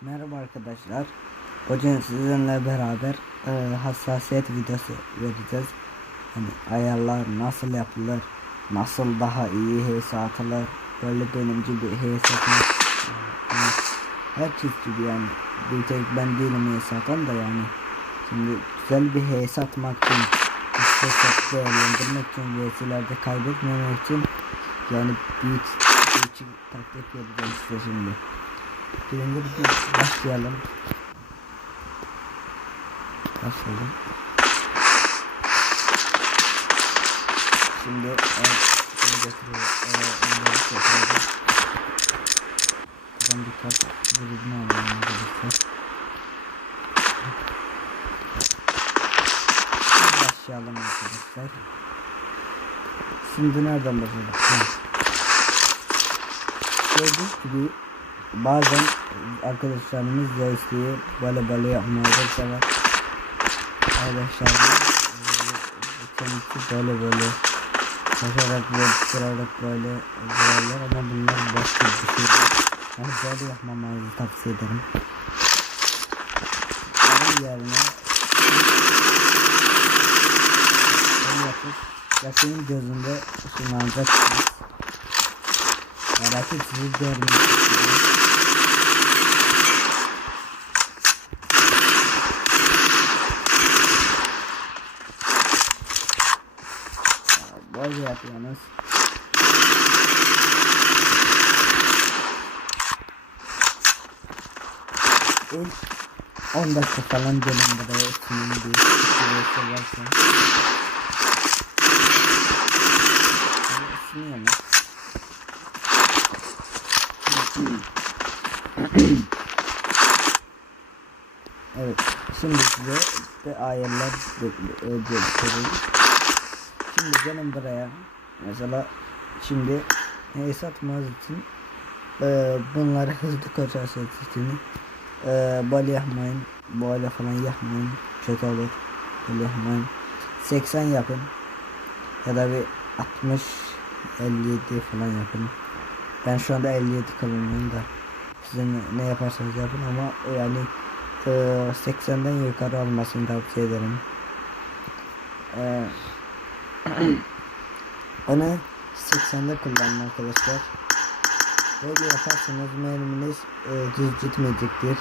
Merhaba arkadaşlar. Bugün sizinle beraber e, hassasiyet videosu vereceğiz. Hani ayarlar nasıl yapılır, nasıl daha iyi HS atılır, böyle benim gibi HS. Yani herkes gibi yani bir tek ben değilim HS atan da yani. Şimdi güzel bir HS atmak için, işte değerlendirmek için, VS'lerde kaybetmemek için yani büyük büyük taktik yapacağım size şimdi. Birinci bir başlayalım. Başlayalım. Şimdi e, bunu getiriyoruz. E, bunları getiriyoruz. Buradan kart vurudunu alalım arkadaşlar. Başlayalım arkadaşlar. Şimdi nereden başlayalım? Gördüğünüz gibi bazen arkadaşlarımız da isteği böyle böyle yapmayı da sever. Arkadaşlarımız e, kendisi böyle böyle koşarak böyle sırarak böyle böyle ama bunlar başka bir şey. Yani böyle yapmamanızı tavsiye ederim. Onun yerine yapıp yakının gözünde ışınlanacaksınız. Merak sizi görmek istiyorum. Böyle yapıyorsunuz. İlk 10 dakika falan gelin buraya ismini bir sürüyorsa varsa. İsmi yemek. Evet. Şimdi size de ayarlar göstereyim. Şimdi gelin buraya. Mesela şimdi hesapmaz için e, bunları hızlı koşarsanız için e, böyle yapmayın. Böyle falan yapmayın. Kötü olur. Böyle yapmayın. 80 yapın. Ya da bir 60 57 falan yapın. Ben şu anda 57 kullanıyorum da sizin ne yaparsanız yapın ama yani e, 80'den yukarı almasını tavsiye ederim. E, onu 80'de kullanın arkadaşlar. Böyle yaparsanız merminiz e, düz gitmeyecektir.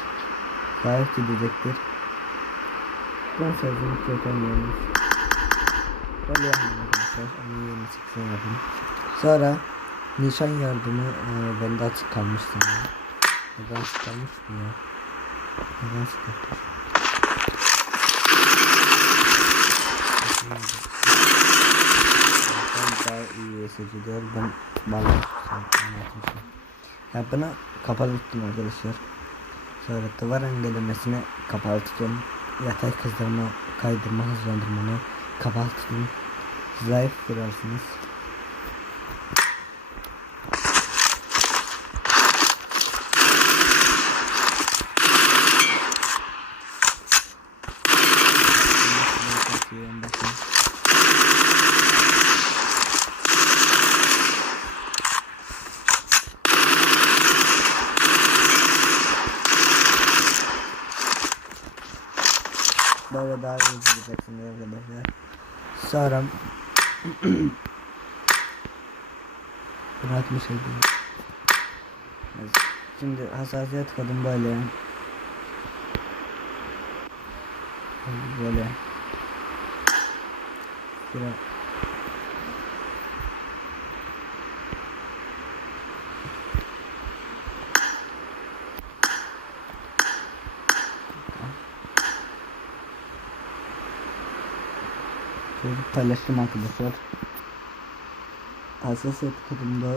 Gayet gidecektir. Ben sözünü yapamıyorum. Böyle yapın arkadaşlar. Onu 20 80 yapın. Sonra nişan yardımı e, bende açık kalmış sanırım. Neden açık kalmış mı ya? Neden açık daha iyi seçiyor. Ben anlatmışım. Ya bunu kapalı tuttum arkadaşlar. Sonra duvar engellemesini kapalı tutun. Yatay kızdırma, kaydırma, hızlandırmanı kapalı tutun. Zayıf girersiniz. Böyle daha iyi gideceksiniz arkadaşlar. Sonra Bırakmış edeyim. Şimdi hassasiyet kodum böyle. Böyle. Şöyle. Şöyle paylaştım arkadaşlar. Hassasiyet kodumda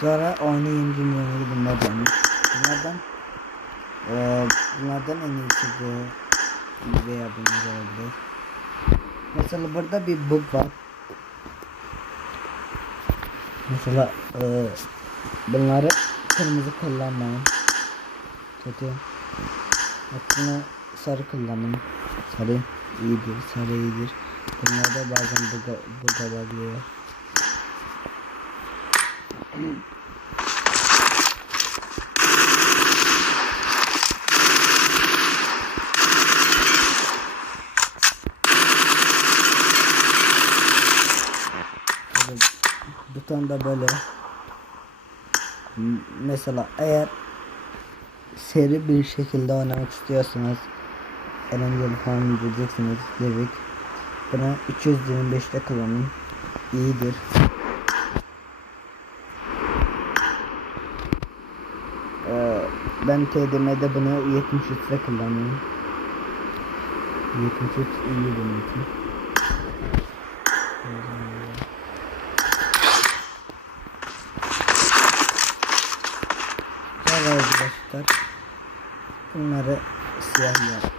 Sonra yeni cümleleri bunlardan. Bunlardan eee bunlardan en iyisi bu veya bunlar olabilir. Mesela burada bir bug var. Mesela eee bunları kırmızı kullanmayın. Kötü. Bunu sarı kullanın. Sarı iyidir, sarı iyidir. Bunlarda bazen buga, buga oluyor. Böyle buton da böyle mesela eğer seri bir şekilde oynamak istiyorsanız eğlenceli falan diyeceksiniz dedik. Bunu 325'te kullanın. İyidir. Ee, ben TDM'de bunu 73'te kullanıyorum. 73 iyi benim için. Sonra arkadaşlar bunları siyah yap.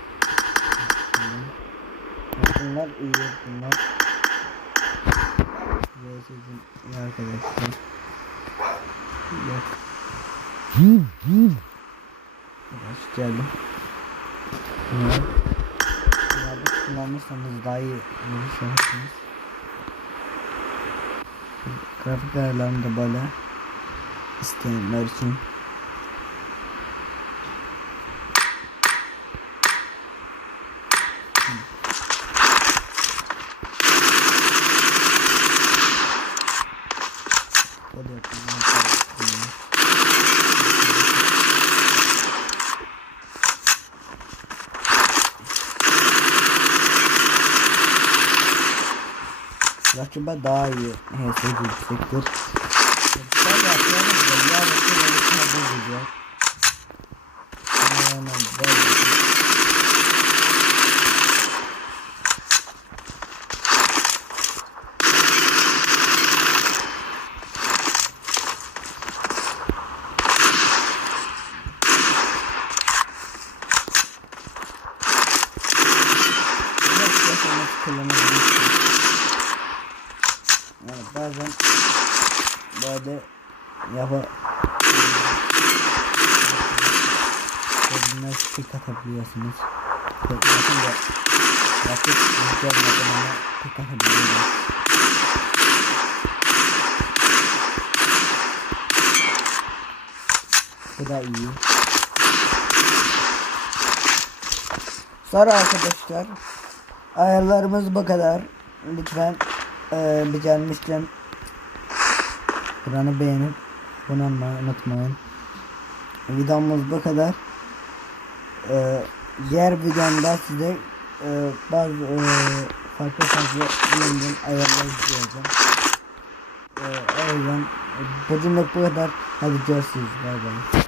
Bunlar iyi bunlar. İyi arkadaşlar. Yok. Biraz geldim. Bunlar. Bunları kullanırsanız daha iyi olursanız. Grafik ayarlarını da böyle isteyenler için O da yapıyor. Rakibe daha iyi HS yüksektir. Şöyle yapıyoruz da ya rakip arasına bozuyor. Aynen böyle. Yani bazen böyle yapa Kendine pik atabiliyorsunuz. Bakın da rakip görmeden ama pik atabiliyorsunuz. Bu da iyi. Sonra arkadaşlar ayarlarımız bu kadar. Lütfen eee becermişken Kur'an'ı beğenip abone unutmayın. Videomuz bu kadar. Eee diğer videomda size eee bazı eee farklı farklı yeniden ayarlar izleyeceğim. Eee o yüzden e, bugünlük bu kadar. Hadi görüşürüz. Bay bay.